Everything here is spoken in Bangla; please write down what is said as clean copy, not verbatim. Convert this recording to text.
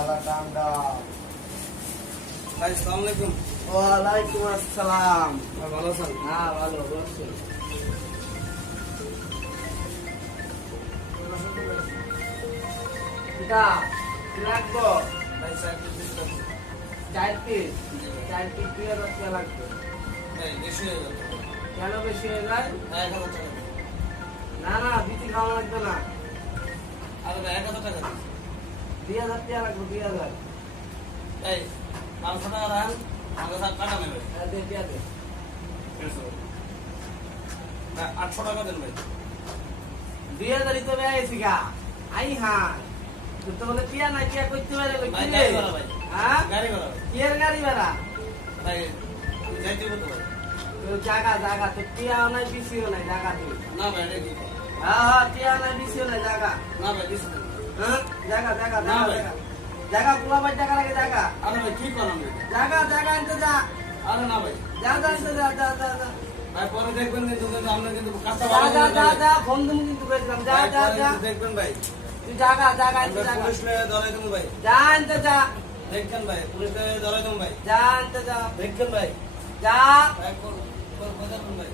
আলাকান্দা। ভাই আসসালামু আলাইকুম। ওয়ালাইকুম আসসালাম। ভালো আছেন? হ্যাঁ ভালো বলছি। এটা কি লাগবো? ভাই স্যার কিছু দিন 4 পিস 2,000 টাকা লাগবে। ভাই বেশি হয়ে যাবে। কেন বেশি হয়ে যায়? 1000 টাকা। না না বিচি খাওয়া লাগবে না। আরে ভাই 1000 টাকা দিন। 2,000 টাকা লাগবে 2,000। ভাই 500 টাকা রাখেন, আমাকে স্যার কাটা নেবে। দে দিয়া দে। ভাই 800 টাকা দেন ভাই। 2,000 তো বেশি গা। আই হ্যাঁ। তুই তো বলে টিয়া না টিয়া করতে পারে ভাই গাড়ি ভাড়া ভাই। হ্যাঁ গাড়ি ভাড়া ভাই। কি এর গাড়ি ভাড়া? ভাই যাইতে হবে তো ভাই। তো জায়গা তো টিয়াও নাই বিসিও নাই জায়গা তুই। না ভাই এটা কি? হ্যাঁ টিয়া নাই বিসিও নাই জায়গা। না ভাই দিছি না। হ্যাঁ জায়গা না ভাই। জায়গা পুরা ভাই টাকা লাগে জায়গা। আরে ভাই কি করাম ভাই? জায়গা আনতে যা। আরে না ভাই। যা আনতে যা। ভাই পরে দেখবেন কিন্তু আমরা কিন্তু কাজটা যা ভালো করতে হবে। যা ফোন তুমি কিন্তু করেছিলাম ভাই, যা পরে কিন্তু দেখবেন ভাই। তুই জায়গা আনতে আমরা জায়গা পুলিশ লয়ে ধরে দেবো ভাই। যা আনতে যা দেখছেন ভাই, পুলিশ লয়ে ধরে দেবো ভাই। যা আনতে যা দেখছেন ভাই। যা ভাই কোথায় ভাই?